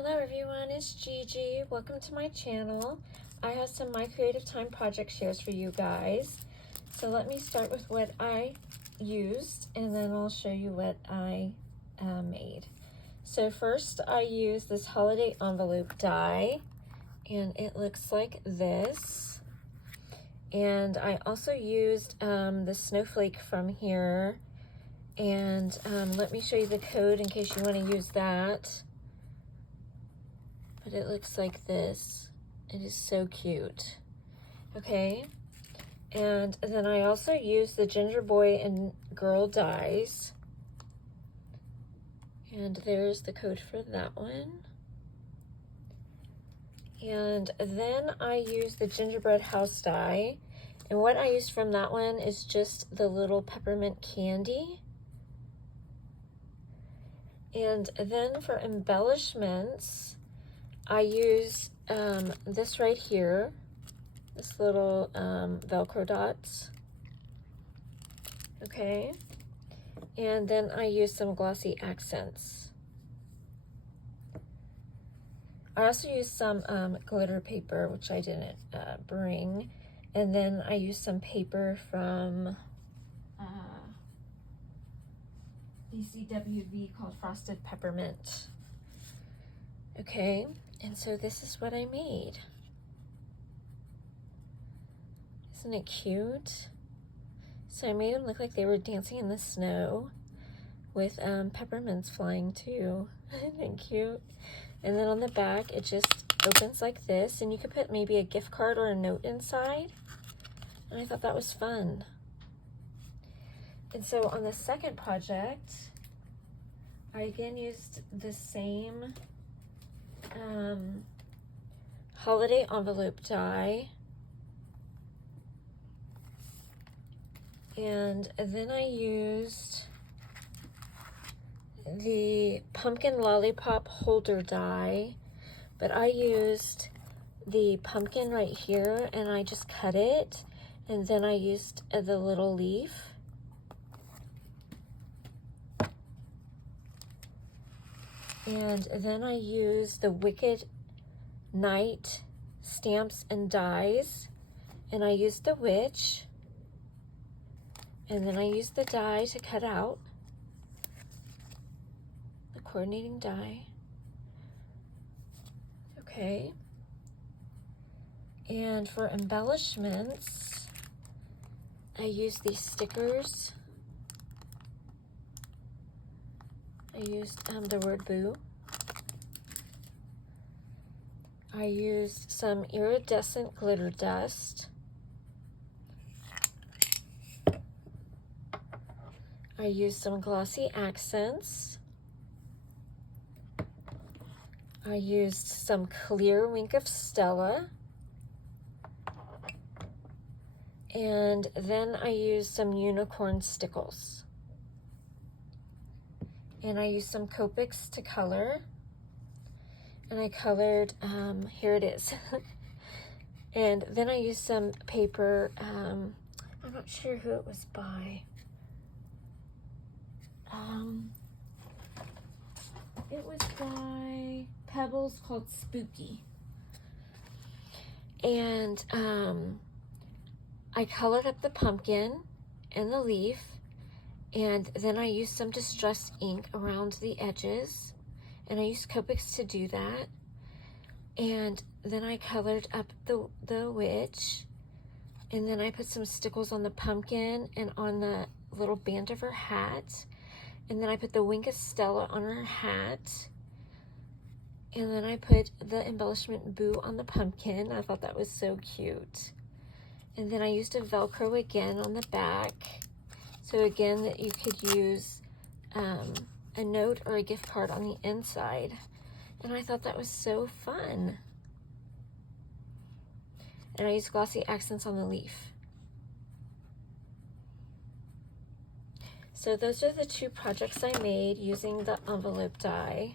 Hello everyone, it's Gigi. Welcome to my channel. I have some My Creative Time project shares for you guys. So let me start with what I used and then I'll show you what I made. So first I used this holiday envelope die and it looks like this. And I also used the snowflake from here. And let me show you the code in case you want to use that. But it looks like this. It is so cute. Okay, and then I also used the ginger boy and girl dies. And there's the code for that one. And then I used the gingerbread house die. And what I used from that one is just the little peppermint candy. And then for embellishments, I use this right here, this little Velcro dots, okay? And then I use some glossy accents. I also used some glitter paper, which I didn't bring. And then I used some paper from ECWV called Frosted Peppermint. Okay, and so this is what I made. Isn't it cute? So I made them look like they were dancing in the snow with peppermints flying too. Isn't it cute? And then on the back, it just opens like this, and you could put maybe a gift card or a note inside. And I thought that was fun. And so on the second project, I again used the same holiday envelope die, and then I used the pumpkin lollipop holder die, but I used the pumpkin right here and I just cut it, and then I used the little leaf. And then I used the Wicked Night stamps and dies, and I used the witch, and then I used the die to cut out the coordinating die. Okay, and for embellishments, I used these stickers. I used the word boo. I used some iridescent glitter dust. I used some glossy accents. I used some clear Wink of Stella. And then I used some unicorn stickles. And I used some Copics to color. And I colored, here it is. And then I used some paper, I'm not sure who it was by. It was by Pebbles, called Spooky. And I colored up the pumpkin and the leaf. And then I used some distressed ink around the edges, and I used Copics to do that. And then I colored up the witch, and then I put some stickles on the pumpkin and on the little band of her hat. And then I put the Wink of Stella on her hat. And then I put the embellishment boo on the pumpkin. I thought that was so cute. And then I used a Velcro again on the back. So again, that you could use a note or a gift card on the inside. And I thought that was so fun. And I used glossy accents on the leaf. So those are the two projects I made using the envelope die.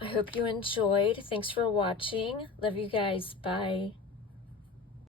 I hope you enjoyed. Thanks for watching. Love you guys. Bye.